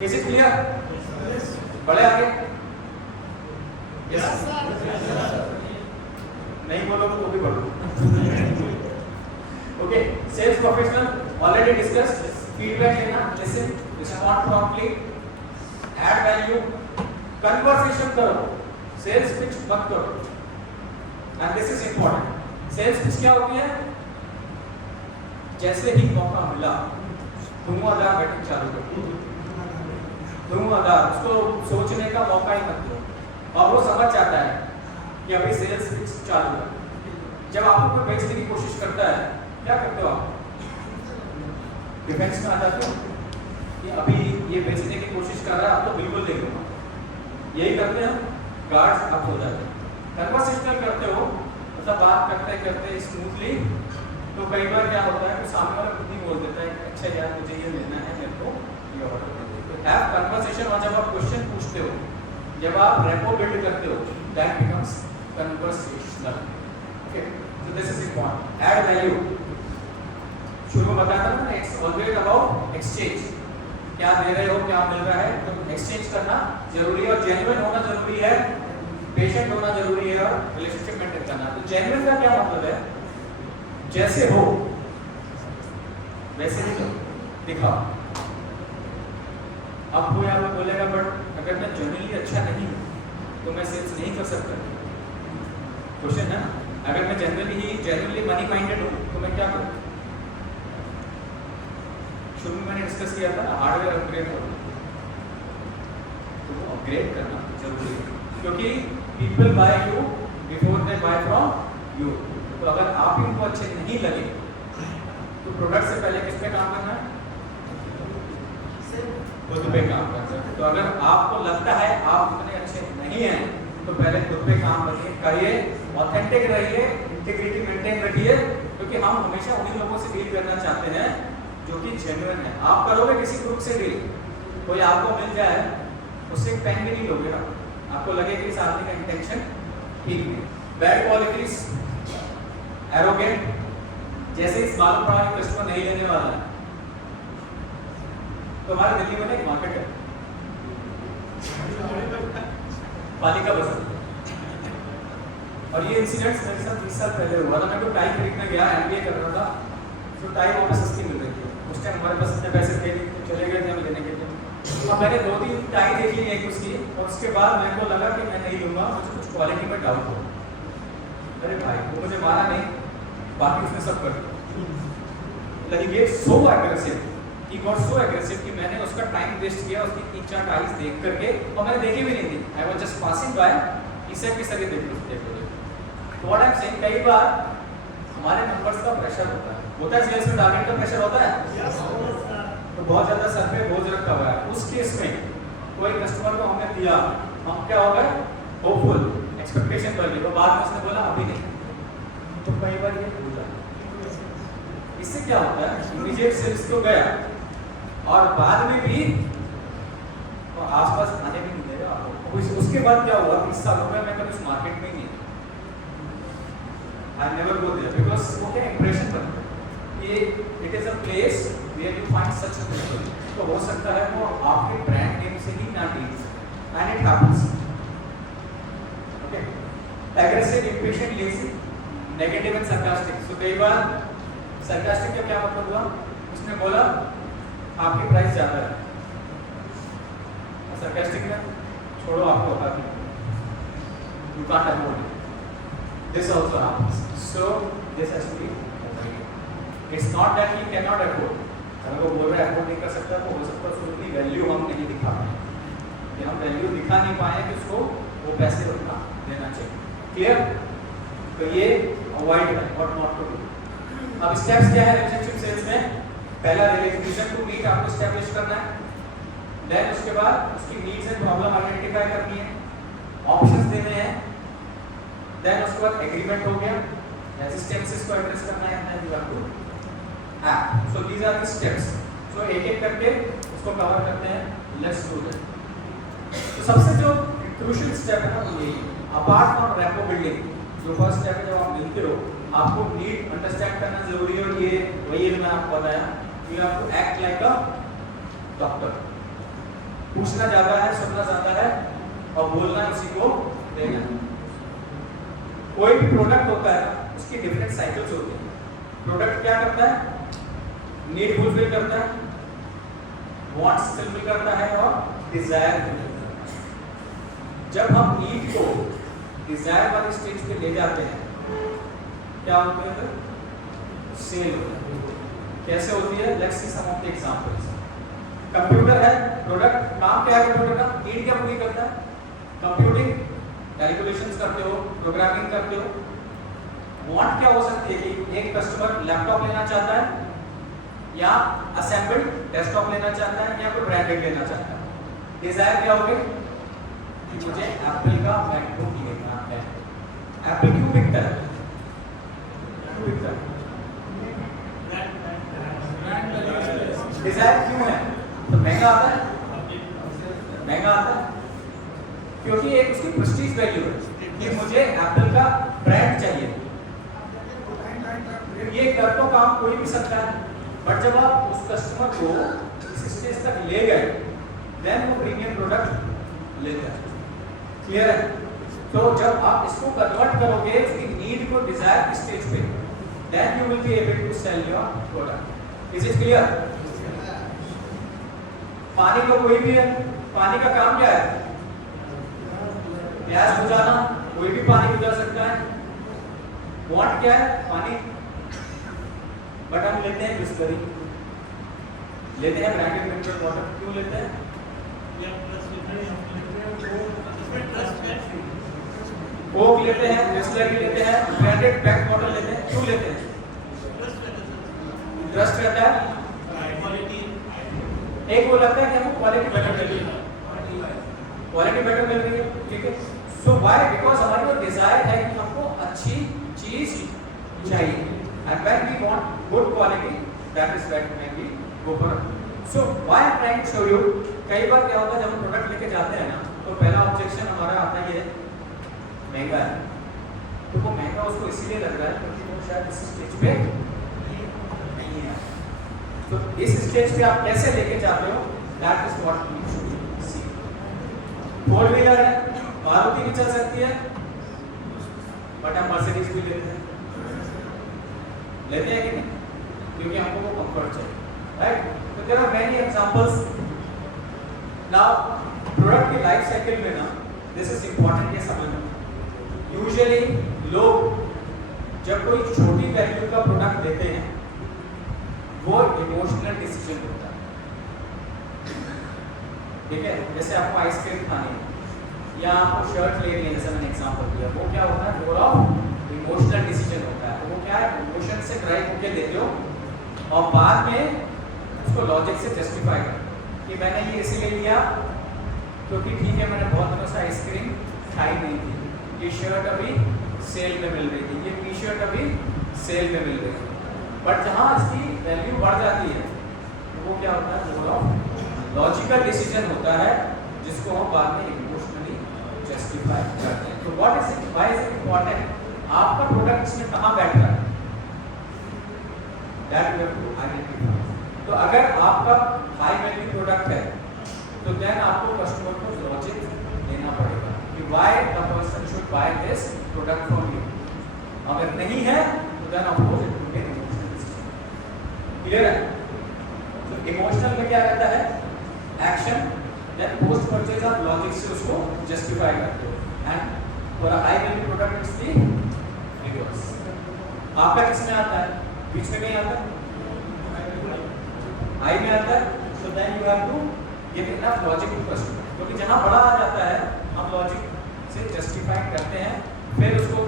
Is it clear? बढ़े आगे? Yes. नहीं बोलोगे तो भी पढ़ो. Okay. Sales professional already discussed. Feedback लेना, listen, respond promptly, add value, conversation करो. Sales pitch मत करो. And this is important. Sales pitch क्या होती है? जैसे ही मौका मिला, धुआंधार बैटिंग चालू करो. धुआंधार, उसको सोचने का मौका ही मत दो. और वो समझ जाता है कि अभी सेल्स पिच चालू है. जब आपको कोई बेचने की कोशिश करता है, क्या करते हो आप? डिफेंस में आ जाते हो कि अभी ये बेचने की कोशिश कर रहा है, अब तो बिल्कुल नहीं लूंगा. यही करते हैं, गार्ड्स अप हो जाते हैं. कन्वर्सेशनल करते हो, मतलब बात करते करते स्मूथली, तो कई बार क्या होता है कि सामने वाला खुद ही बोल देता है कि अच्छा यार मुझे ये लेना है, मेरे को ये ऑर्डर कर दो. Have conversation. और जब आप क्वेश्चन पूछते हो, जब आप रेपो बिल्ड करते हो, that becomes conversational. Okay, so this is important. Add value. शुरू में बताया था ना, इट्स ऑलवेज अबाउट एक्सचेंज. क्या दे रहे हो, क्या मिल रहा है, तो एक्सचेंज करना जरूरी है. और जेन्युइन होना जरूरी है, पेशेंट होना जरूरी है, और रिलेशनशिप मेंटेन करना. तो जेन्युइन का क्या मतलब है? जैसे हो वैसे ही दिखाओ. अब कोई आपको बोलेगा बट अगर मैं जनरली अच्छा नहीं हूं तो मैं सेल्स नहीं कर सकता. क्वेश्चन है ना. अगर मैं जनरली मनी माइंडेड हूं तो मैं क्या करूं? शुरू में मैंने डिस्कस किया था हार्डवेयर अपग्रेड करो. तो अपग्रेड करना जरूरी है, क्योंकि people buy you before they buy from you. तो अगर आप इनको अच्छे नहीं लगे तो प्रोडक्ट से पहले किस पे काम करना है? खुद पे काम करना है. तो अगर आपको लगता है आप इतने अच्छे नहीं हैं तो पहले खुद पे काम करिए, ऑथेंटिक रहिए, इंटीग्रिटी मेंटेन रखिए, क्योंकि हम हमेशा उन्हीं लोगों से डील करना चाहते हैं जो कि जेन्युइन है. आप करोगे किसी ग्रुप से डील, कोई आपको मिल जाए, उससे एक पेन भी नहीं लोगे ना, आपको लगेगा कि इस आदमी का इंटेंशन ठीक नहीं. Bad qualities, arrogant. जैसे इस मालूम पड़ा कि कस्टमर नहीं लेने वाला है, तो हमारे दिल्ली में एक मार्केट है पालिका बाजार, और ये इंसिडेंट मेरे साथ 20 साल पहले हुआ था. मैं कोई टाई खरीदने गया, एमबीए कर रहा था, तो टाई वहाँ पे सस्ती मिल रही थी. उस टाइम हमारे पास इतने पैसे थे नहीं, तो चले गए थे हम लेने के लिए. अब मैंने 2-3 टाई देखी एक उसकी, और उसके बाद मेरे को लगा कि मैं नहीं लूँगा, मुझे कुछ क्वालिटी में डाउट हो. अरे भाई वो मुझे मारा नहीं, बाकी उसने सब कर दिया. लेकिन ये सो aggressive, he got so aggressive कि मैंने उसका टाइम वेस्ट किया उसकी 3-4 टाइल्स देख करके, और मैंने देखी भी नहीं थी. I was just passing by. he said कि सर ये देख लो. तो what I'm saying, कई बार हमारे नंबर्स का प्रेशर होता है सेल्स में, टारगेट का प्रेशर होता है. तो बहुत ज़्यादा सर पे बोझ रखा हुआ है. उस केस में कोई कस्टमर को हमने दिया, हम क्या हो गए, होपफुल, एक्सपेक्टेशन कर ली, तो बाद में उसने बोला अभी नहीं, तो कई बार ये भूल जाता. इससे क्या होता है, इमीडिएट सेल्स तो गया, और बाद में भी तो आसपास आने भी नहीं देगा आपको. उसके बाद क्या हुआ, 20 सालों में मैं कभी उस मार्केट में ही नहीं, I never go there, because वो क्या इंप्रेशन बनता है कि it is a place where you find such a people. तो हो सकता है वो आपके ब्रांड नेम से ही ना deal, and it happens. Okay, aggressive, impatient, lazy, negative and sarcastic. So कई बार sarcastic का क्या मतलब हुआ, उसने बोला आपकी प्राइस ज़्यादा है. sarcastic में छोड़ो, आपको होता नहीं, you can't afford it. This also happens. So this has to be avoided. It's not that he cannot afford. अगर वो बोल रहा है afford नहीं कर सकता, तो हो सकता है उसको उतनी वैल्यू हम नहीं दिखा पाए, कि हम वैल्यू दिखा नहीं पाए कि उसको वो पैसे उतना देना चाहिए. क्लियर? तो ये अवॉइड है, व्हाट नॉट टू डू. अब स्टेप्स क्या है रिलेशनशिप सेल्स में? पहला रिलेशन टू नीड आपको एस्टैब्लिश करना है. देन उसके बाद उसकी नीड्स एंड प्रॉब्लम आइडेंटिफाई करनी है, ऑप्शंस देने हैं. देन उसके बाद एग्रीमेंट हो गया, रेजिस्टेंसेस को एड्रेस करना है, and you have to act. So these are the steps. So एक एक करके उसको कवर करते हैं. Let's do that. तो सबसे जो क्रूशियल स्टेप है ना, वो यही, अपार्ट फ्रॉम रैपो बिल्डिंग, जो फर्स्ट स्टेप है, जब आप मिलते हो आपको नीड अंडरस्टैंड करना जरूरी है. और ये वही मैं आपको बताया, you have to act like a doctor. पूछना ज्यादा है, सुनना ज्यादा है और बोलना उसी को देना। कोई भी प्रोडक्ट होता है उसकी डिफरेंट साइकिल्स होती हैं। प्रोडक्ट क्या करता है? नीड फुलफिल करता है, वांट्स फुलफिल करता है और डिजायर फुलफिल करता है। जब हम नीड को डिजायर वाली स्टेज पे ले जाते हैं, क्या होता है फिर? सेल होता है। कैसे होती है? Let's see some of the examples. Computer है प्रोडक्ट, काम क्या है कंप्यूटर का? नीड क्या पूरी करता है? कंप्यूटिंग, कैलकुलेशंस करते हो, प्रोग्रामिंग करते हो। वांट क्या हो सकती है कि एक कस्टमर लैपटॉप लेना चाहता है या असेंबल्ड डेस्कटॉप लेना चाहता है या कोई ब्रांडेड लेना चाहता है। डिजायर क्या होगी कि मुझे एप्पल का मैकबुक लेना है। एप्पल क्यों बिकता है? क्यों बिकता है? डिजायर क्यों है? तो महंगा आता है, महंगा आता है क्योंकि एक उसकी प्रेस्टीज वैल्यू है कि मुझे एप्पल का ब्रांड चाहिए। ये कर तो काम कोई भी सकता है, बट जब आप उस कस्टमर को इस स्टेज तक ले गए, देन वो प्रीमियम प्रोडक्ट लेता है। क्लियर है? तो जब आप इसको कन्वर्ट करोगे उसकी नीड को डिजायर की स्टेज पे, then you will be able to sell your product. Is it clear? पानी का कोई भी है, पानी का काम क्या है? प्यास बुझाना, कोई भी पानी बुझा सकता है। वांट क्या है? पानी। बट हम लेते हैं बिस्लरी, लेते हैं ब्रांडेड मिनरल वाटर। क्यों लेते हैं? कोक लेते हैं, बिस्लरी लेते हैं, ब्रांडेड पैक वाटर लेते हैं। क्यों लेते हैं? ट्रस्ट रहता है। एक वो लगता है कि हमको क्वालिटी बेटर मिल रही है, क्वालिटी बेटर मिल रही है, ठीक है। So why? बिकॉज हमारी वो डिजायर है कि हमको अच्छी चीज चाहिए, and when we want good quality, that is when we go for. So why I am trying to show you. कई बार क्या होता है जब हम प्रोडक्ट लेके जाते हैं ना, तो पहला ऑब्जेक्शन हमारा आता है ये महंगा है। तो वो महंगा उसको इसीलिए लग रहा है क्योंकि वो शायद इस स्टेज पे नहीं है। तो इस स्टेज पे आप कैसे लेके जाते हो, that is what we should see. Four wheeler है, मारुति भी चल सकती है, बट हम मर्सिडीज भी लेते हैं, लेते हैं कि नहीं? क्योंकि हमको वो कंफर्ट चाहिए, राइट? तो there are many examples. Now product की लाइफ साइकिल में ना, दिस इज इंपॉर्टेंट ये समझना। यूजुअली लोग जब कोई छोटी वैल्यू का प्रोडक्ट लेते हैं, वो इमोशनल डिसीजन होता है, ठीक है। जैसे आपको आइसक्रीम खानी है या आपको शर्ट लेनी है, जैसे मैंने एग्जांपल दिया, वो क्या होता है? मोर ऑफ इमोशनल डिसीजन होता है। तो वो क्या है? इमोशन से ड्राइव होकर लेते हो और बाद में उसको लॉजिक से जस्टिफाई कर कि मैंने ये इसीलिए लिया क्योंकि ठीक है मैंने बहुत दिनों से आइसक्रीम खाई नहीं थी, ये शर्ट अभी सेल में मिल रही थी, ये टी शर्ट अभी सेल में मिल रही है। बट जहाँ इसकी वैल्यू बढ़ जाती है तो वो क्या होता है? मोर ऑफ लॉजिकल डिसीजन होता है, जिसको हम बाद में इमोशनली जस्टिफाई करते हैं। तो what is it, why is it important? आपका प्रोडक्ट इसमें कहाँ बैठ रहा है, that you have to identify. तो अगर आपका हाई वैल्यू प्रोडक्ट है तो देन आपको कस्टमर को लॉजिक देना पड़ेगा कि why the person should buy this product from you. अगर नहीं है तो then of course it will be emotional decision. Clear है? तो इमोशनल में क्या रहता है? एक्शन, देन पोस्ट परचेज आप लॉजिक से उसको जस्टिफाई करते हो, and for a high value product it's the reverse. आपका किस में आता है? बीच में नहीं आता, हाई में आता है। So then you have to give enough logic to customer, क्योंकि जहां बड़ा आ जाता है हम लॉजिक से जस्टिफाई करते हैं, फिर उसको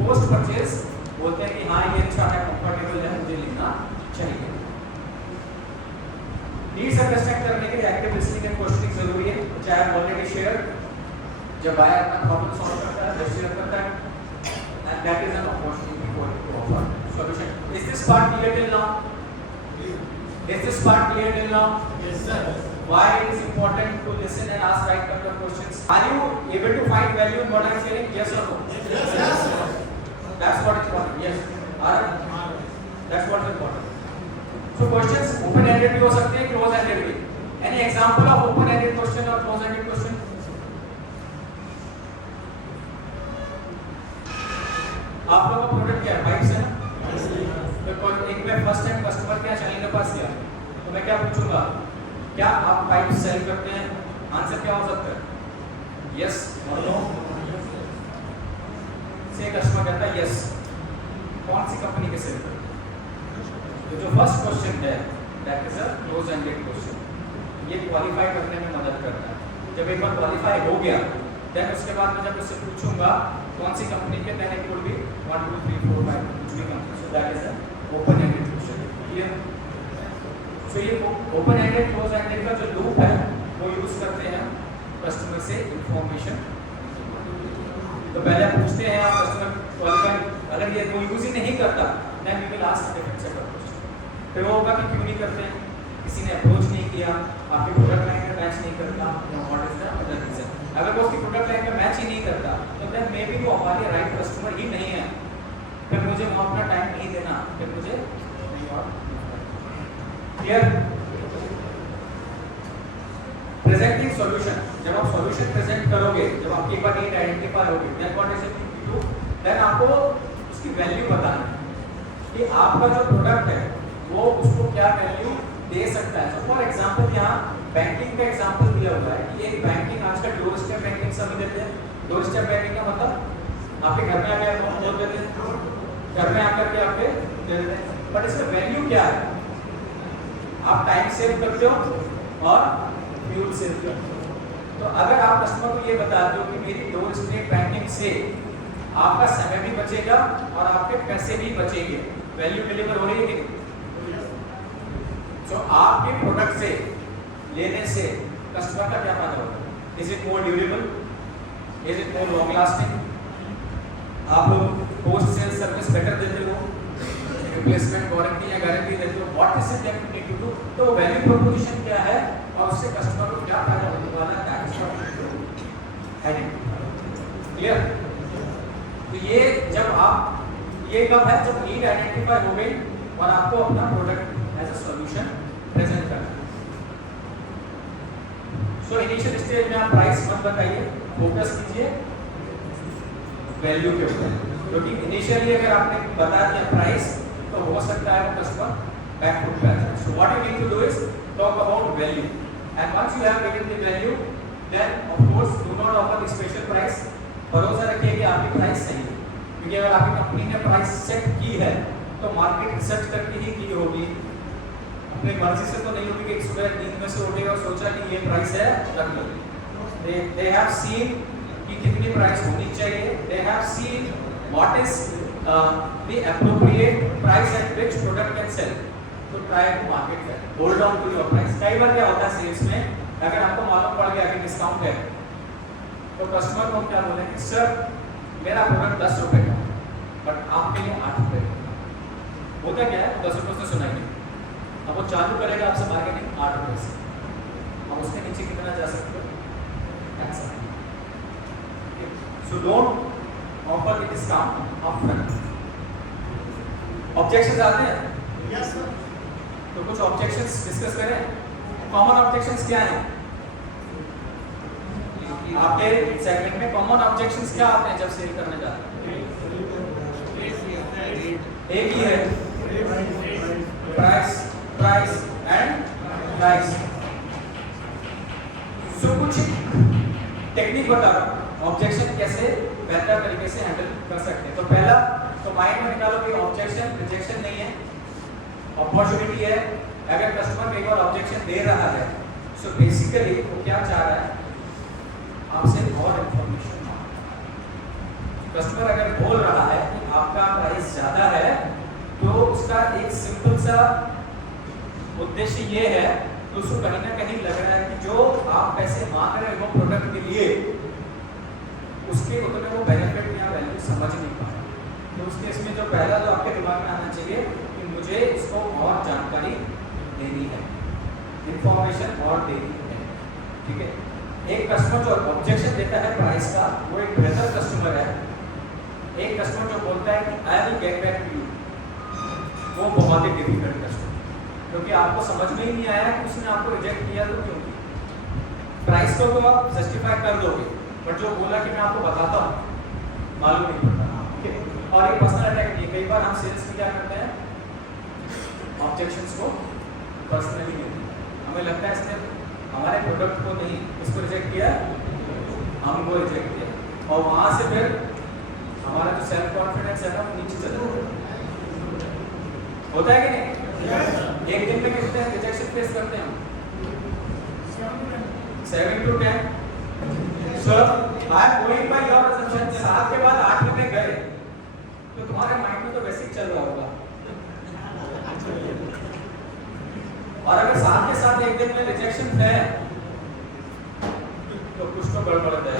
पोस्ट परचेज बोलते हैं कि हाँ ये अच्छा है, कंफर्टेबल है, मुझे लेना चाहिए। नीड्स अंडरस्टैंड करने के लिए एक्टिव लिसनिंग एंड क्वेश्चनिंग जरूरी है, चाहे आप ऑलरेडी शेयर जब आया अपना प्रॉब्लम सॉल्व करता है, शेयर करता है, and that is an opportunity for to offer solution. Is this part clear till now? Is this part clear till now? Yes, sir. Why it is important to listen and ask right kind of questions? Are you able to find value in what I am saying? Yes or no? Yes, sir. That's what is important. Yes. Alright. That's what is important. So questions open-ended भी हो सकते हैं, close-ended भी. Any example of open-ended question आप लोगों का product क्या है? पाइप्स है ना। तो एक मैं फर्स्ट टाइम कस्टमर के यहाँ चैनल के पास गया तो मैं क्या पूछूंगा, क्या आप पाइप सेल करते हैं? आंसर क्या हो सकता है? यस और नो। से कस्टमर कहता है यस, कौन सी कंपनी के सेल करते हैं? तो जो फर्स्ट क्वेश्चन है that is a close ended question, ये क्वालिफाई करने में मदद करता है। जब एक बार क्वालिफाई हो गया देन उसके बाद मैं जब उससे पूछूंगा कौन सी कंपनी के, देन इट वुड बी 1 2 3 4 5 कुछ भी company, so that is a open ended question. Clear? So ये ओपन एंडेड क्लोज एंडेड का जो लूप है वो यूज करते हैं कस्टमर से इंफॉर्मेशन। तो पहले पूछते हैं आप कस्टमर क्वालिफाई, अगर ये वो यूज ही नहीं करता then we will ask different set of question. फिर वो होगा कि क्यों नहीं करते हैं, किसी ने अप्रोच नहीं किया, आपके प्रोडक्ट लाइन में मैच नहीं करता, या what is the other reason. अगर वो उसकी प्रोडक्ट लाइन में मैच ही नहीं करता तो देन मे बी वो हमारे राइट कस्टमर ही नहीं है, फिर मुझे वहाँ अपना टाइम नहीं देना, फिर मुझे नहीं और। क्लियर? प्रेजेंटिंग सॉल्यूशन, जब आप सॉल्यूशन प्रेजेंट करोगे, जब आपकी एक बार नीड आइडेंटिफाई होगी then what is it to do, then आपको उसकी वैल्यू बताना है कि आपका जो प्रोडक्ट है वो उसको क्या वैल्यू दे सकता है। फॉर एग्जांपल यहाँ बैंकिंग का एग्जांपल दिया हुआ है कि एक बैंकिंग आजकल डोर स्टेप बैंकिंग सभी देते हैं। डोर स्टेप बैंकिंग का मतलब आपके घर में आके अकाउंट खोल देते हैं, घर में आकर के आपके दे देते हैं, बट इसमें वैल्यू क्या है? आप टाइम सेव करते हो और फ्यूल सेव करते हो। तो अगर आप कस्टमर को ये बताते हो कि मेरी डोर स्टेप बैंकिंग से आपका समय भी बचेगा और आपके पैसे भी बचेंगे, वैल्यू डिलीवर हो रही है कि नहीं? तो आपके प्रोडक्ट से लेने से कस्टमर का क्या फायदा होगा? Is it more durable, is it more long lasting, आप लोग पोस्ट सेल सर्विस बेटर देते हो, रिप्लेसमेंट वारंटी या गारंटी देते हो, what is it that you need to do. तो वैल्यू प्रोपोजिशन क्या है और उससे कस्टमर को क्या फायदा होने वाला है, दैट इज हेडिंग। क्लियर? तो ये जब आप, ये कब है? जब नीड आइडेंटिफाई हो गई और आपको अपना product as a solution present करना। सो इनिशियल स्टेज में आप प्राइस मत बताइए, फोकस कीजिए वैल्यू के ऊपर, क्योंकि इनिशियली अगर आपने बता दिया प्राइस तो हो सकता है वो कस्टमर बैक फुट पे आ जाए। So what you need to do is talk about value, and once you have given the value then of course do not offer the special price. भरोसा रखिए कि आपकी प्राइस सही है, क्योंकि अगर आपकी कंपनी ने प्राइस सेट की है तो मार्केट रिसर्च करके ही की होगी, अपनी मर्जी से तो नहीं होगी कि सुबह नींद में से उठे और सोचा कि ये प्राइस है रख लो। दे हैव सीन कि कितनी प्राइस होनी चाहिए, they have seen what is the appropriate price at which product can sell, तो try to market that, hold on to your price. कई बार क्या होता है सेल्स में, अगर आपको मालूम पड़ गया कि डिस्काउंट है तो कस्टमर को हम क्या बोलेंगे कि सर मेरा प्रोडक्ट 10 रुपए का बट आपके लिए 8 रुपए का। होता क्या है, 10 रुपए से सुनाएंगे, अब वो चालू करेगा आपसे बार्गेनिंग 8 रुपए से, अब उसके नीचे कितना जा सकते हो? ऐसा। So don't offer the discount up front. Objections आते हैं? Yes sir. तो कुछ ऑब्जेक्शंस डिस्कस करें। कॉमन ऑब्जेक्शंस क्या हैं आपके सेगमेंट में? कॉमन ऑब्जेक्शंस क्या आते हैं जब सेल करने जाते हैं? एक ही है, प्राइस प्राइस एंड प्राइस। सो कुछ टेक्निक बता रहा ऑब्जेक्शन कैसे बेहतर तरीके से हैंडल कर सकते हैं। तो पहला तो माइंड में निकालो कि ऑब्जेक्शन रिजेक्शन नहीं है, अपॉर्चुनिटी है। अगर कस्टमर कई बार ऑब्जेक्शन दे रहा है सो बेसिकली वो क्या चाह रहा है आपसे और इंफॉर्मेशन। कस्टमर अगर बोल रहा है कि आपका प्राइस ज्यादा है तो उसका एक सिंपल सा उद्देश्य ये है, तो उसको कहीं ना कहीं लग रहा है कि जो आप पैसे मांग रहे हो प्रोडक्ट के लिए उसके उतने वो बेनिफिट या वैल्यू समझ नहीं पा रहे। तो उस केस में जो पहला जो आपके दिमाग में आना चाहिए कि मुझे इसको और जानकारी देनी है, इंफॉर्मेशन और देनी है। ठीक है, एक कस्टमर जो ऑब्जेक्शन देता है प्राइस का वो एक बेहतर कस्टमर है। एक कस्टमर जो बोलता है कि I will get back to you, वो बहुत ही डिफिकल्ट कस्टमर, क्योंकि आपको समझ में ही नहीं आया कि उसने आपको रिजेक्ट किया तो क्यों किया। प्राइस को तो आप जस्टिफाई कर दोगे बट जो बोला कि मैं आपको बताता हूँ मालूम नहीं पड़ता। ठीक है, और ये पर्सनल अटैक नहीं है। कई बार हम सेल्स में क्या करते हैं, ऑब्जेक्शंस को पर्सनली लेते हैं। हमें लगता है इसने हमारे प्रोडक्ट को नहीं, इसको रिजेक्ट किया, हमको रिजेक्ट किया, और वहां से फिर हमारा जो सेल्फ कॉन्फिडेंस है ना वो नीचे चला जाता है। होता है कि नहीं? एक दिन में कितने रिजेक्शन फेस करते हैं हम? 7 to 10। So I am going by your assumption, 7 के बाद 8 में गए तो तुम्हारे माइंड में तो वैसे ही चल रहा होगा, और अगर 7 के साथ एक दिन में रिजेक्शन है तो कुछ तो गड़बड़ है।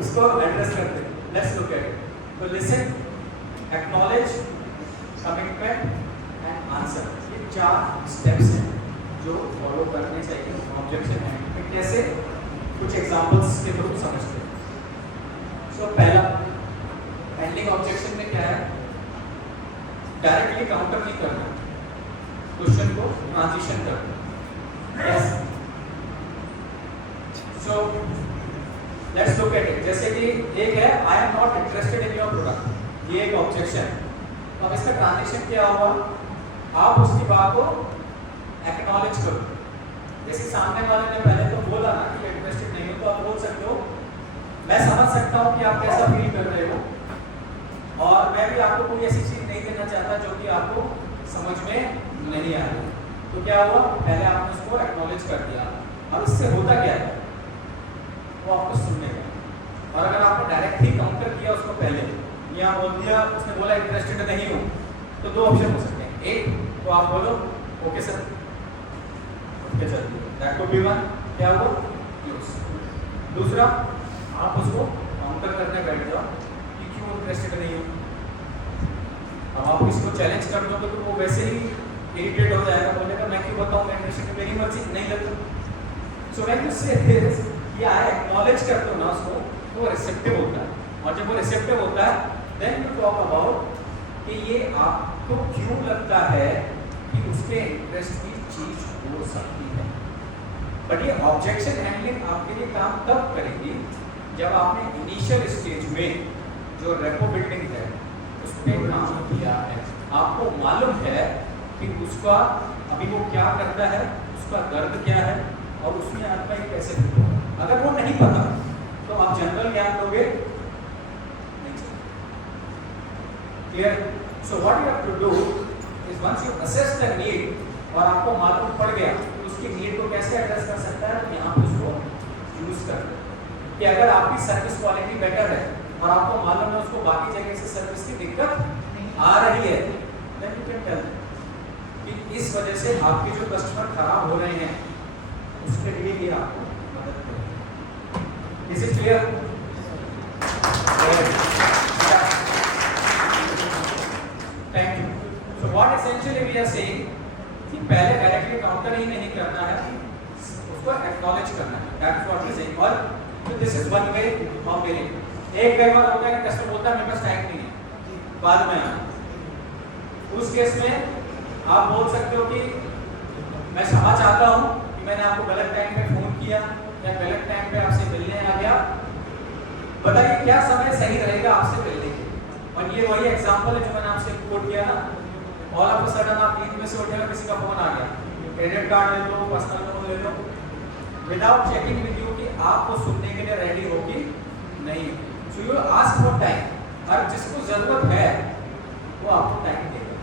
उसको एड्रेस करते हैं। Let's look at it. तो listen, acknowledge, commitment and answer, ये 4 स्टेप्स हैं जो फॉलो करने चाहिए ऑब्जेक्शन हैंडलिंग में। कैसे? कुछ एग्जांपल्स के थ्रू समझते हैं। सो पहला, हैंडलिंग ऑब्जेक्शन में क्या है? डायरेक्टली काउंटर नहीं करना, क्वेश्चन को ट्रांजिशन करना। Yes, so let's look at it. जैसे कि एक है, I am not interested in your product, ये एक ऑब्जेक्शन। तो अब इसका ट्रांजिशन क्या हुआ? आप उसकी बात को एक्नॉलेज करो। जैसे सामने वाले ने पहले तो बोला ना कि इंटरेस्टेड नहीं हो, तो आप बोल सकते हो मैं समझ सकता हूँ कि आप कैसा फील कर रहे हो, और मैं भी आपको कोई ऐसी चीज नहीं देना चाहता जो कि आपको समझ में नहीं आ रही। तो क्या हुआ? पहले आपने उसको एक्नॉलेज कर दिया। अब इससे होता क्या है? वो आपको सुनने का। और अगर आपने डायरेक्ट ही काउंटर किया उसको पहले, या बोल दिया, उसने बोला इंटरेस्टेड नहीं हूँ, तो 2 ऑप्शन हो सकते हैं। एक तो आप बोलो okay sir, that could be one, क्या हुआ? क्लोज। दूसरा, आप उसको काउंटर करने बैठ जाओ कि क्यों इंटरेस्टेड नहीं हो। अब आप इसको चैलेंज कर दो तो वो वैसे ही इरिटेट हो जाएगा, बोलेगा मैं क्यों बताऊं, मैं इंटरेस्टेड, मेरी मर्जी नहीं लगती। सो व्हेन यू से दिस, या एक्नॉलेज करते हो ना उसको, तो वो रिसेप्टिव होता है। और जब वो रिसेप्टिव होता है, देन यू टॉक अबाउट कि ये आपको क्यों लगता है कि उसके इंटरेस्ट की चीज हो सकती है। बट ये ऑब्जेक्शन हैंडलिंग आपके लिए काम तब करेगी जब आपने इनिशियल स्टेज में जो रेपो बिल्डिंग है उस पर काम किया है, आपको मालूम है कि उसका अभी वो क्या करता है, उसका दर्द क्या है, और उसमें आपका ये कैसे होगा। अगर वो नहीं पता तो आप जनरल ज्ञान दोगे नहीं। Clear? So what you have to do is once you assess the need, और आपको मालूम पड़ गया कि उसकी नीड को कैसे एड्रेस कर सकता है, तो यहाँ पे उसको यूज कर कि अगर आपकी सर्विस क्वालिटी बेटर है और आपको मालूम है उसको बाकी जगह से सर्विस की दिक्कत आ रही है, देन यू कैन टेल कि इस वजह से आपके जो कस्टमर खराब हो रहे हैं उसके लिए ये आपको मदद करेगा। Is it clear? Thank you. So what essentially we are saying कि पहले डायरेक्टली काउंटर ही नहीं करना है, उसको एक्नॉलेज करना है। That is what we saying. और this is one way of dealing. एक कई बार होता है कि कस्टमर बोलता है मेरे पास टाइम नहीं है, बाद में आना। उस केस में आप बोल सकते हो कि मैं क्षमा चाहता हूँ कि मैंने आपको गलत टाइम पे फोन किया या गलत टाइम पे आपसे मिलने आ गया, बताइए क्या समय सही रहेगा आपसे मिलने के। और ये वही एग्जांपल है जो मैंने आपसे कोट किया ना, ऑल ऑफ अ सडन आप नींद में से उठे और किसी का फोन आ गया, क्रेडिट कार्ड ले लो, पर्सनल लोन ले लो, विदाउट चेकिंग विद यू कि आप वो सुनने के लिए रेडी हो कि नहीं। So you ask for time, और जिसको जरूरत है वो आपको टाइम देगा,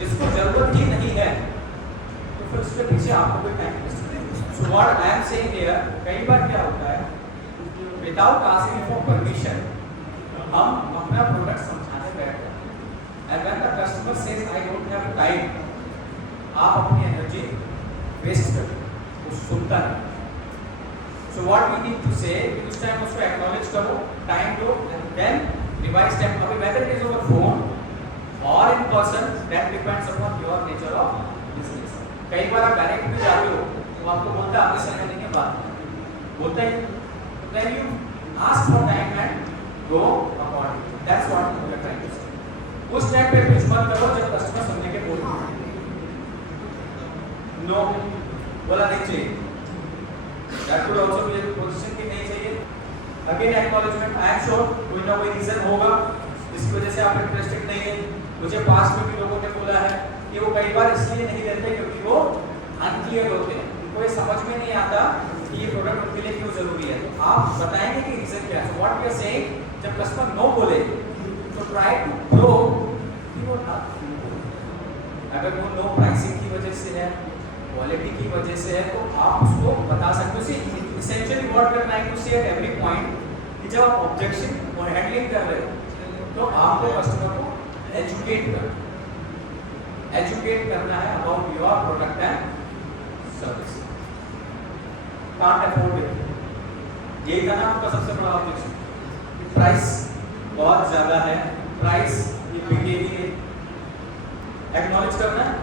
जिसको जरूरत ही नहीं है तो फिर उसके पीछे आपको कोई टाइम वेस्ट नहीं। So what I am saying here, कई बार क्या होता है विदाउट आस्किंग फॉर परमिशन हम अपना प्रोडक्ट समझाने बैठ जाते हैं, and when the customer says I don't have time, आप अपनी एनर्जी वेस्ट करते हो, वो सुनता नहीं। So what we need to say, उस टाइम उसको एक्नॉलेज करो, टाइम दो, एंड देन रिवाइज टाइम। अभी whether it is over phone और in person, that depends upon your nature of business. कई बार आप डायरेक्ट भी जाते हो तो आपको बोलता है आपके समय नहीं है, बात बोलते हैं, then you ask for time and go accordingly. That's what we are trying to say. उस टाइम पे कुछ मत करो जब कस्टमर सुनने के बोल नो बोला नहीं चाहिए, that could also be a position की नहीं चाहिए। Again acknowledgement, I am sure कोई ना कोई रीजन होगा जिसकी वजह से आप इंटरेस्टेड नहीं है। मुझे पास में भी लोगों ने बोला है कि वो कई बार इसलिए नहीं देते क्योंकि वो अनक्लियर होते हैं, उनको ये समझ में नहीं आता कि ये प्रोडक्ट उनके लिए क्यों जरूरी है। तो आप बताएंगे कि रीजन क्या है। व्हाट वी आर सेइंग, जब कस्टमर नो बोले तो ट्राई टू प्रो कि वो ना, अगर वो नो प्राइसिंग की वजह से है, क्वालिटी की वजह से है, तो आप उसको बता सकते हो। Essentially what we are trying to say at every point कि जब आप ऑब्जेक्शन और हैंडलिंग कर रहे हो तो आपको कस्टमर को एजुकेट करना है about your product and service. Can't afford it, ये था ना आपका सबसे बड़ा ऑब्जेक्शन। प्राइस बहुत ज्यादा है, प्राइस ये बिकेगी नहीं, एक्नॉलेज करना है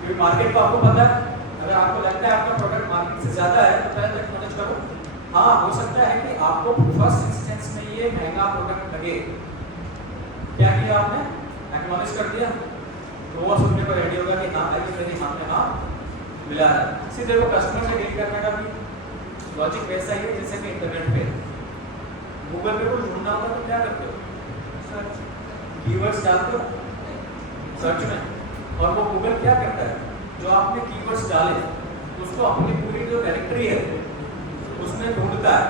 क्योंकि मार्केट को आपको पता है। अगर आपको लगता है आपका प्रोडक्ट मार्केट से ज्यादा है तो पहले एक्नॉलेज करो। हाँ, हो सकता है कि आपको फर्स्ट इंस्टेंस में ये महंगा प्रोडक्ट लगे, क्या किया आपने, एक्नॉलेज कर दिया, तो वो सुनने पर रेडी होगा कि हाँ भाई मेरे हमने हाँ मिला है। सीधे वो कस्टमर से डील करने का भी लॉजिक वैसा ही है जैसे कि इंटरनेट पे गूगल पे कुछ ढूंढना होगा तो क्या करते हो, सर्च, कीवर्ड्स डालते हो सर्च में, और वो गूगल क्या करता है, जो आपने कीवर्ड्स डाले उसको अपनी पूरी जो डायरेक्टरी है उसमें ढूंढता है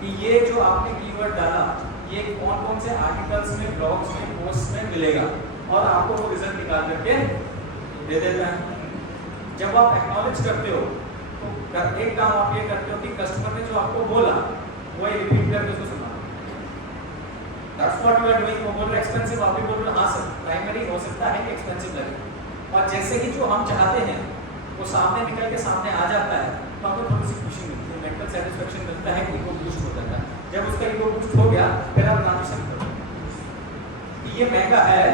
कि ये जो आपने कीवर्ड डाला ये कौन कौन से आर्टिकल्स में, ब्लॉग्स में, पोस्ट में मिलेगा, और आपको वो रिजल्ट निकाल करके दे देता है। जब आप एक्नॉलेज करते हो तो एक काम आप ये करते हो कि कस्टमर ने जो आपको बोला वो ये रिपीट करके उसको सुना। That's what you are doing। वो बोल रहे एक्सपेंसिव, आप भी बोल रहे हाँ सर प्राइमरी हो सकता है कि एक्सपेंसिव लगे, और जैसे ही जो हम चाहते हैं वो सामने निकल के सामने आ जाता है तो आपको थोड़ी सी खुशी मिलती है, मेंटल सेटिस्फेक्शन मिलता है, ईगो बूस्ट हो जाता है। जब उसका ईगो बूस्ट हो गया फिर आप ट्रांजिशन करो कि ये महंगा है,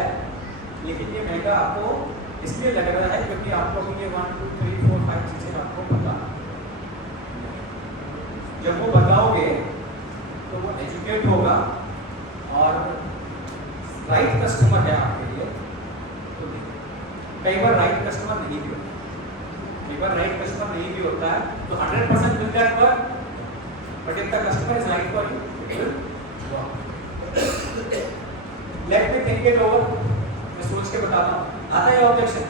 लेकिन ये महंगा आपको इसलिए लग रहा है क्योंकि आपको अभी ये 1 2 3 4 5 चीजें आपको पता। जब वो बताओगे तो वो एजुकेट होगा और राइट कस्टमर है आपके लिए। तो कई बार राइट कस्टमर नहीं भी होता, कई बार राइट कस्टमर नहीं भी होता है, तो 100% will that work, but if the customer is right for you, let me think it over. मैं सोच के बताता हूँ, आता है ऑब्जेक्शन,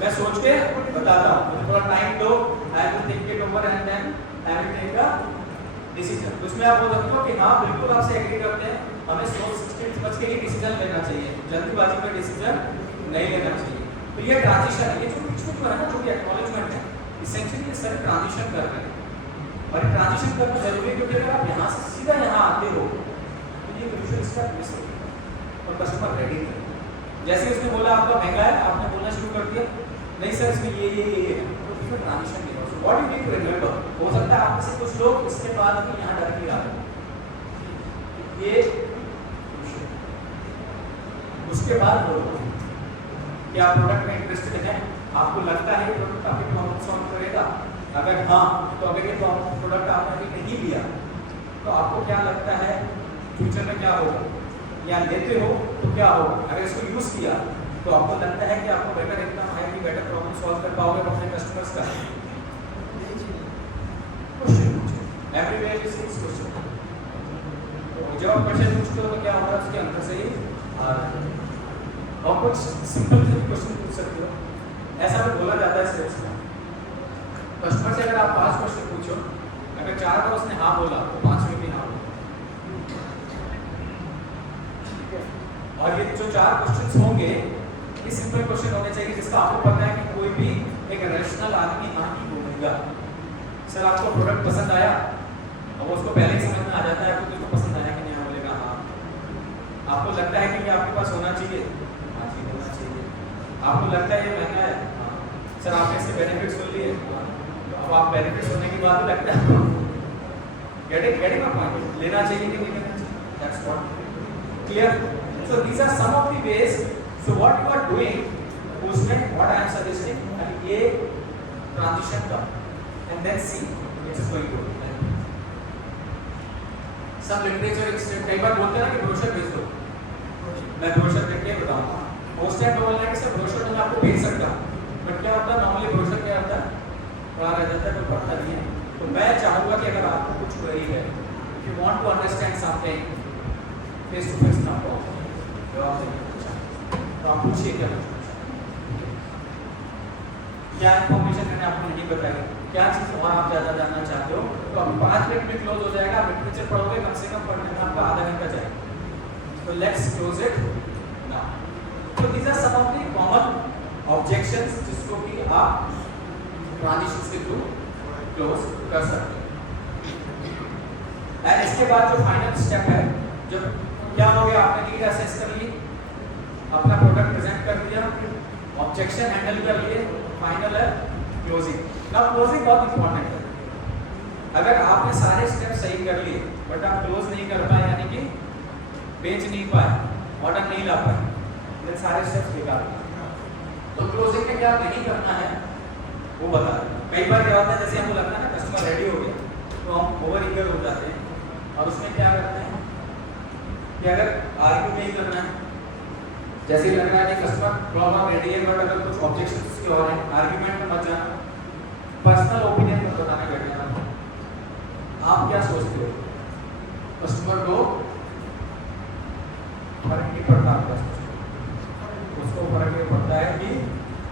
मैं सोच के बताता हूँ, मुझे थोड़ा टाइम दो, I will think it over and then I will take a decision. उसमें आप बोल सकते हो कि हाँ बिल्कुल आपसे एग्री करते हैं, हमें सोच समझ के ही डिसीजन लेना चाहिए, जल्दीबाजी में डिसीजन नहीं लेना चाहिए। तो ये ट्रांजिशन है, ये जो बीच में जो है ना, जो भी एक्नॉलेजमेंट है, इसेंशियली ये सारे ट्रांजिशन कर रहे हैं, और ट्रांजिशन करना जरूरी है क्योंकि अगर आप यहाँ से सीधा यहाँ आते हो तो ये क्रूशियल स्टेप मिस हो गया और कस्टमर रेडी है। जैसे उसने बोला आपका महंगा है, आपने बोलना शुरू कर दिया नहीं सर इसमें ये है, तो इसमें ट्रांजिशन नहीं हो। What you need to remember, हो सकता है आप में से कुछ लोग इसके बाद भी यहाँ डायरेक्टली आ रहे हैं, ये उसके बाद बोलो कि आप प्रोडक्ट में इंटरेस्टेड हैं, आपको लगता है प्रोडक्ट आपके प्रॉब्लम सॉल्व करेगा। अगर हाँ तो अगर ये प्रोडक्ट आपने अभी नहीं लिया तो आपको क्या लगता है फ्यूचर में क्या होगा, या लेते हो तो क्या होगा। अगर इसको यूज किया तो आपको लगता है कि आपको बेटर इनकम है कि बेटर प्रॉब्लम सॉल्व कर पाओगे अपने कस्टमर्स का। क्वेश्चन पूछो, एवरीवेयर यू सी क्वेश्चन, तो जब आप क्वेश्चन पूछते हो तो क्या होगा, उसके अंदर से ही और कुछ सिंपल क्वेश्चन पूछ सकते हो। ऐसा भी बोला जाता है सेल्स में, कस्टमर से अगर आप 5 क्वेश्चन पूछो, अगर 4 बार उसने हाँ बोला तो 5वें भी हाँ बोला। और ये जो 4 क्वेश्चंस होंगे ये सिंपल क्वेश्चन होने चाहिए जिसका आपको पता है कि कोई भी एक रैशनल आदमी हाँ ही बोलेगा। सर आपको प्रोडक्ट पसंद आया, और उसको पहले ही समझ में आ जाता है आपको किसको पसंद आया कि नहीं, बोलेगा हाँ। आपको लगता है कि ये आपके पास होना चाहिए, हाँ जी होना चाहिए। आपको लगता है ये महंगा है, हाँ। सर आपने इसके बेनिफिट सुन लिए, तो अब आप बेनिफिट सुनने के बाद लगता है गेटिंग अ पॉइंट, लेना चाहिए कि नहीं लेना चाहिए, that's what clear. So these are some of the ways. So what you are doing, उसमें what I am suggesting, and ये transition का, and then see which is going to. Some literature कई बार बोलते हैं ना कि ब्रोशर भेज दो, मैं ब्रोशर देख के बताऊंगा। मोस्ट टाइम बोलना है कि सर ब्रोशर मैं आपको भेज सकता हूँ, बट क्या होता है नॉर्मली ब्रोशर क्या होता है, पढ़ा रह जाता है, कोई पढ़ता नहीं है। तो मैं चाहूँगा कि अगर आपको कुछ क्वेरी है, if you want to understand something face to face, ना प्रॉब्लम, तो आप पूछिए क्या इन्फॉर्मेशन मैंने आपको नहीं बताई, क्या चीज़ और आप ज़्यादा जानना चाहते हो, तो अब 5 मिनट में क्लोज हो जाएगा। आप लिटरेचर पढ़ोगे कम से कम पढ़ने में आपका आधा घंटा जाएगा। तो लेट्स क्लोज इट नाउ। तो these are some of the common objections जिसको कि आप ट्रांजिशन के थ्रू क्लोज कर सकते हो। एंड इसके बाद जो फाइनल स्टेप है, जब क्या हो गया, आपने नीड असेस कर ली, अपना प्रोडक्ट प्रेजेंट कर दिया, ऑब्जेक्शन हैंडल कर लिए, फाइनल है क्लोजिंग। नाउ क्लोजिंग बहुत इंपॉर्टेंट है। अगर आपने सारे स्टेप सही कर लिए बट आप क्लोज नहीं कर पाए, यानी कि बेच नहीं पाए, ऑर्डर नहीं ला पाए, तो सारे स्टेप्स बेकार। तो क्लोजिंग में क्या नहीं करना है वो बता दें। कई बार क्या होता है, जैसे हमको लगता है ना कस्टमर रेडी हो गया तो हम ओवर ईगर हो जाते हैं और उसमें क्या करते हैं कि अगर आर्ग्यू नहीं करना है, जैसे लग रहा है कि कस्टमर प्रॉब्लम रेडी है बट अगर कुछ ऑब्जेक्शंस उसके और हैं, आर्गुमेंट में मत जाना, पर्सनल ओपिनियन मत बताने बैठ जाना। आप क्या सोचते हो, कस्टमर को फर्क नहीं पड़ता, उसको फर्क ये पड़ता है कि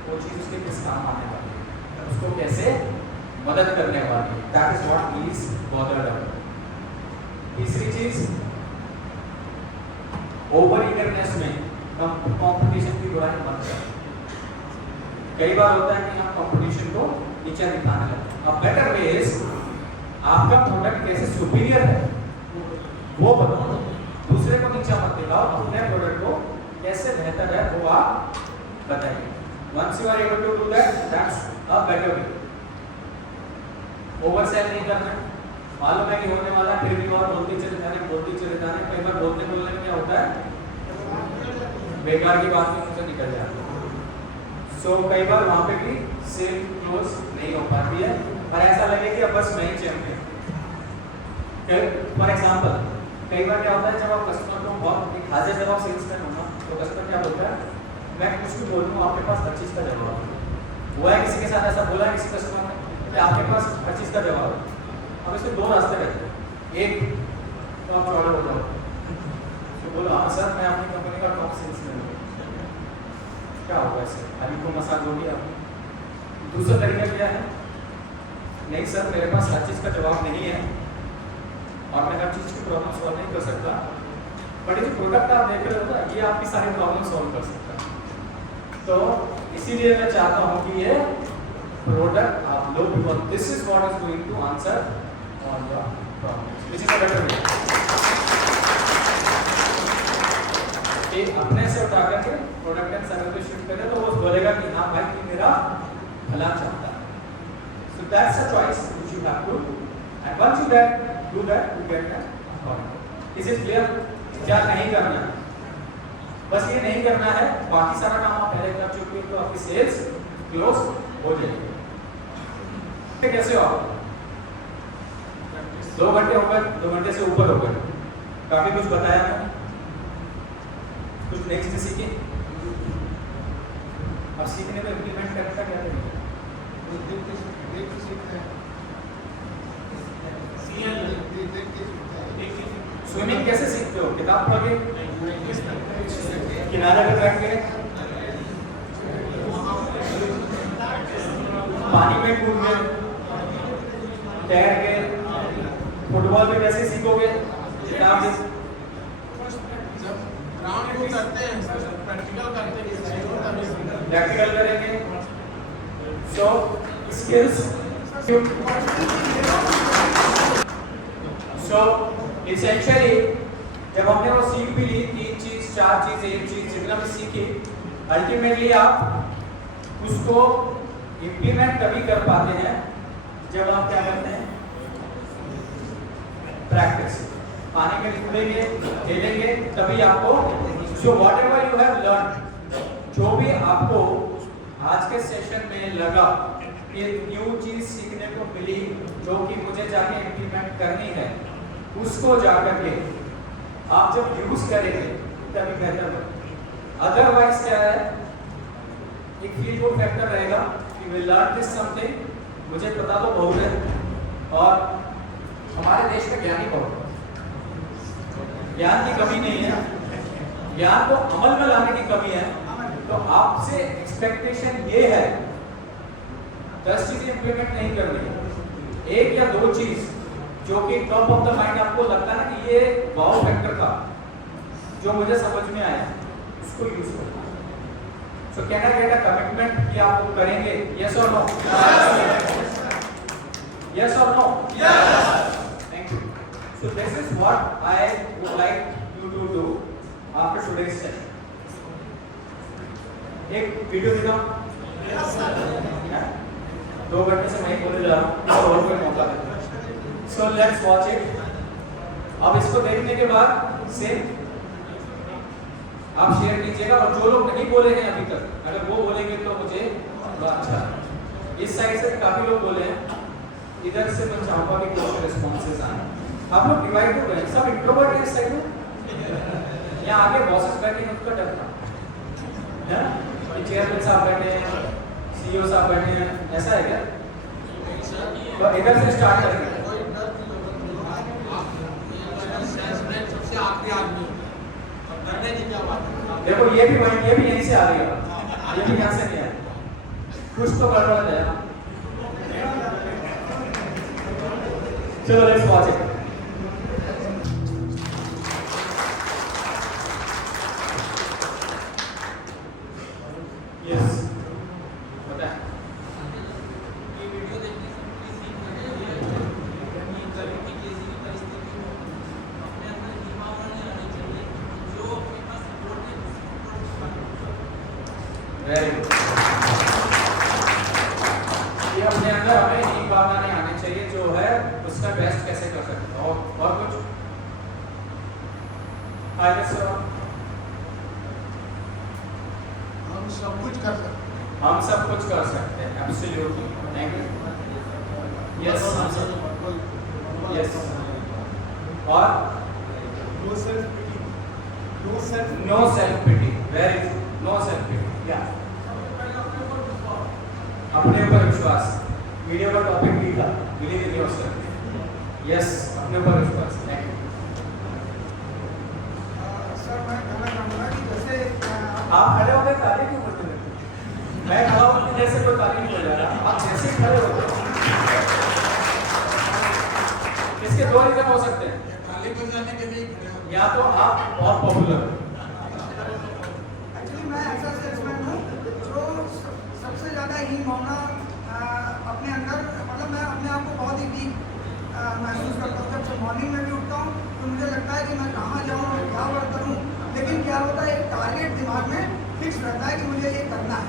वो चीज़ उसके किस काम आने वाली है, उसको कैसे मदद करने वाली है। That is what he is bothered about. तीसरी चीज, ओवर ईगरनेस में कंपटीशन की बुराई मत करें। कई बार होता है कि हम कंपटीशन को नीचे दिखाने लगते हैं। अब बेटर वे इज आपका प्रोडक्ट कैसे सुपीरियर है वो बताओ, दूसरे को नीचा मत दिखाओ, अपने प्रोडक्ट को कैसे बेहतर है वो आप बताइए। Once you are able to do that, that's a better way. Over sell नहीं करना, मालूम है कि होने वाला है फिर भी और बोलते चले जाने। कई बार बोलने में क्या होता है, बेकार की बात मुझसे निकल जाती है। सो कई बार वहाँ पे भी सेल क्लोज नहीं हो पाती है और ऐसा लगे कि अब बस मैं ही चैंपियन। फॉर एग्जांपल, कई बार क्या होता है जब आप कस्टमर को बहुत एक हाजिर जवाब सेल्समैन हो ना, तो कस्टमर क्या बोलता है, मैं कुछ भी बोलूँ आपके पास 25 का जवाब है। हुआ है किसी के साथ ऐसा, बोला है किसी कस्टमर ने कि आपके पास 25 का जवाब है। अब इसके दो रास्ते रहते हैं, एक तो आप ऑर्डर हो जाओ, तो बोलो हाँ सर मैं अपनी कंपनी का टॉप सेल्समैन हूँ, क्या होगा इससे, अभी को मसाज हो गया। दूसरा तरीका क्या है, नहीं सर मेरे पास हर चीज़ का जवाब नहीं है और मैं हर चीज़ की प्रॉब्लम सॉल्व नहीं कर सकता, बट ये प्रोडक्ट आप देख रहे हो ना, ये आपकी सारी प्रॉब्लम सॉल्व कर सकता है। तो इसीलिए मैं चाहता हूँ कि ये प्रोडक्ट आप लोग, because this is what is going to answer all your problems, which is a better way. अपने से उठा करके प्रोडक्ट एंड सर्विस पे शिफ्ट करें तो वो बोलेगा कि हाँ भाई तू मेरा भला चाहता है। So that's a choice which you have to, and once you do that you get that. Is it clear? क्या नहीं करना है, बस ये नहीं करना है, बाकी सारा काम आप पहले कर चुके हो तो आपकी सेल्स क्लोज हो जाएगी। कैसे हो आप? 2 घंटे हो गए, 2 घंटे से ऊपर हो गए, काफी कुछ बताया मैंने, कुछ नेक्स्ट सीखे। अब सीखने में इम्प्लीमेंट करने का क्या तरीका है? स्विमिंग कैसे सीखते हो? किताब पढ़ के, किनारे पे बैठ के, पानी में कूद के, तैर के। फुटबॉल में कैसे सीखोगे? किताब से प्रैक्टिकल करेंगे। सो स्किल्स, सो एसेंशियली जब हमने वो सीख भी ली, 3 चीज 4 चीज 1 चीज जितना भी सीखी, अल्टीमेटली आप उसको इम्प्लीमेंट तभी कर पाते हैं जब आप क्या करते हैं, प्रैक्टिस। पानी में कूदेंगे, खेलेंगे, तभी आपको so whatever you have learn, जो भी आपको आज के सेशन में लगा कि न्यू चीज सीखने को मिली जो कि मुझे जाके इम्प्लीमेंट करनी है, उसको जाकर के आप जब यूज करेंगे तभी बेहतर होगा। अदरवाइज क्या है, एक फील गुड फैक्टर रहेगा कि विल लर्न दिस समथिंग, मुझे पता तो बहुत है और हमारे देश में ज्ञानी बहुत है, ज्ञान की कमी नहीं है, ज्ञान को अमल में लाने की कमी है। तो आपसे एक्सपेक्टेशन ये है 10 चीजें इंप्लीमेंट नहीं करनी, एक या दो चीज जो कि टॉप ऑफ द माइंड आपको लगता है ना कि ये वाओ फैक्टर का जो मुझे समझ में आया उसको यूज करो। So can I get a commitment कि आप वो करेंगे? यस और नो? यस और no? Yes. Thank you. So this is what I would like you to do after today's session. एक वीडियो दिखाओ। Yes sir. 2 घंटे से मैं बोले जा रहा हूँ, और कोई मौका नहीं। So let's watch it. अब इसको देखने के बाद सेम आप शेयर कीजिएगा, और जो लोग नहीं बोले हैं अभी तक, अगर वो बोलेंगे तो मुझे अच्छा। इस साइड से काफी लोग बोले हैं, इधर से मैं चाहूंगा कि कुछ रिस्पॉन्सेस आए। आप लोग डिवाइड हो गए, सब इंट्रोवर्ट हैं इस साइड में, यहाँ आगे बॉसेस बैठे हैं, उसका डर था, चेयरमैन साहब बैठे हैं, सीईओ साहब बैठे हैं, ऐसा है क्या? तो इधर से स्टार्ट करेंगे। देखो ये भी वही, ये भी यहीं से आ रही है, ये भी यहाँ से नहीं आया, कुछ तो गड़बड़ है। चलो लेट्स वॉच इट। यस बता ये वीडियो देखने से प्लीज सीख वेरी गुड। ये अपने अंदर हमें एक भावना नहीं आनी चाहिए जो है उसका बेस्ट कैसे कर सकते हैं। और कुछ हम सब कुछ कर सकते हैं। हम सब कुछ कर सकते हैं, एब्सोल्युटली। Thank you. यस हम सब, यस। और no self pity, no self pity, very good, no self pity. या अपने ऊपर विश्वास, वीडियो का टॉपिक लिखा, बिलीव इन योरसेल्फ। यस, अपने ऊपर विश्वास। Thank you. सर मैं कहना चाहूँगा कि जैसे आप खड़े होकर ताली क्यों करते हैं? मैं खड़ा हूँ जैसे कोई ताली नहीं बजा रहा, आप जैसे ही खड़े होते हो। इसके दो रीजन हो सकते हैं, ताली बजाने के लिए खड़े हो, या तो आप बहुत पॉपुलर हो। एक्चुअली मैं ऐसा सेल्समैन हूँ जो सबसे ज़्यादा ही भावना अपने अंदर, मतलब मैं अपने आप को बहुत ही वीक महसूस करता हूँ। जब मॉर्निंग में भी उठता हूँ तो मुझे लगता है कि मैं कहाँ जाऊँ और क्या वर्क करूँ, लेकिन क्या होता है एक टारगेट दिमाग में फिक्स रहता है कि मुझे ये करना है,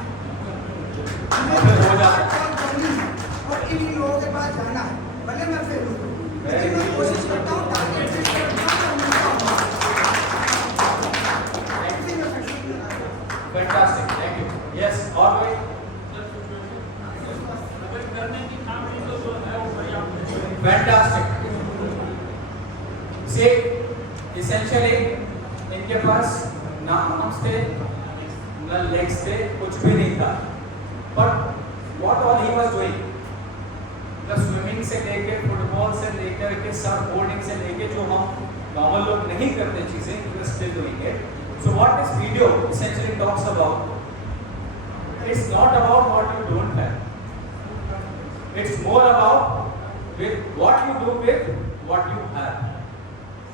करनी है और इन लोगों के पास जाना है, भले मैं फेल हूँ लेकिन मैं कोशिश करता हूँ टारगेट फिक्स करता हूँ और मिलता हूँ। Fantastic, thank you. यस, और कोई? फैंटास्टिक। से एसेंशियली इनके पास ना आर्म्स थे ना लेग्स थे, कुछ भी नहीं था, but what all he was doing, the swimming से लेके फुटबॉल से लेकर के सर्फ बोर्डिंग से लेके जो हम नॉर्मल लोग नहीं करते चीजें, he was still doing it. So what this video essentially talks about, it's not about what you don't have. It's more about with what you do with what you have.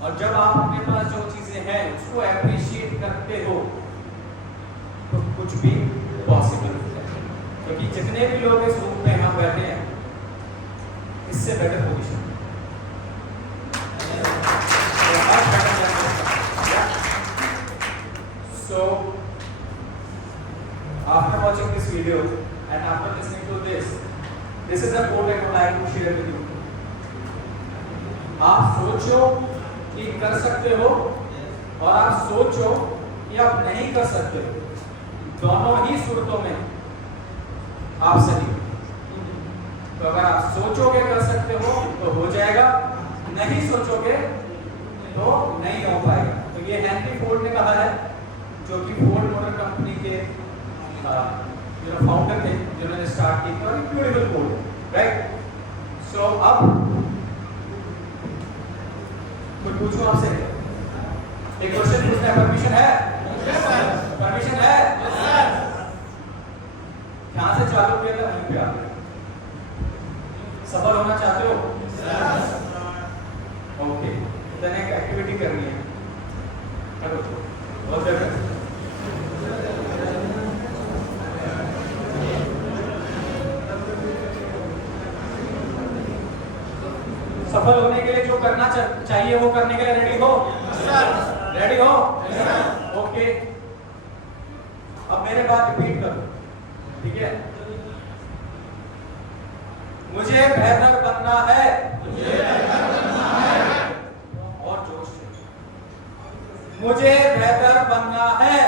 और जब आप अपने पास जो चीजें हैं उसको अप्रिशिएट करते हो तो कुछ भी पॉसिबल है। क्योंकि जितने भी लोग इस रूम में यहाँ बैठे हैं इससे better position So, after watching this video and after listening to this is a quote I would like to share with you. आप सोचो कि कर सकते हो और आप सोचो कि आप नहीं कर सकते हो, दोनों ही सूरतों में आप सही हो। तो अगर आप सोचोगे कर सकते हो तो हो जाएगा, नहीं सोचोगे तो नहीं हो पाएगा। तो ये हेनरी फोर्ड ने कहा है, जो कि फोर्ड मोटर कंपनी के फाउंडर थे, जिन्होंने स्टार्ट की थी, और ब्यूटीफुल कोड, राइट? सो अब कोई पूछूं आपसे? एक क्वेश्चन पूछना है, परमिशन है? परमिशन है? यहाँ से चालू किया था वहीं पे आप सफल होना चाहते हो? ओके, देन एक एक्टिविटी करनी है। करो, बहुत देर तक। सफल होने के लिए जो करना चाहिए वो करने के लिए रेडी हो? रेडी हो? ओके, अब मेरे बात रिपीट करो, ठीक है? मुझे बेहतर बनना है। और जोश से, मुझे बेहतर बनना है।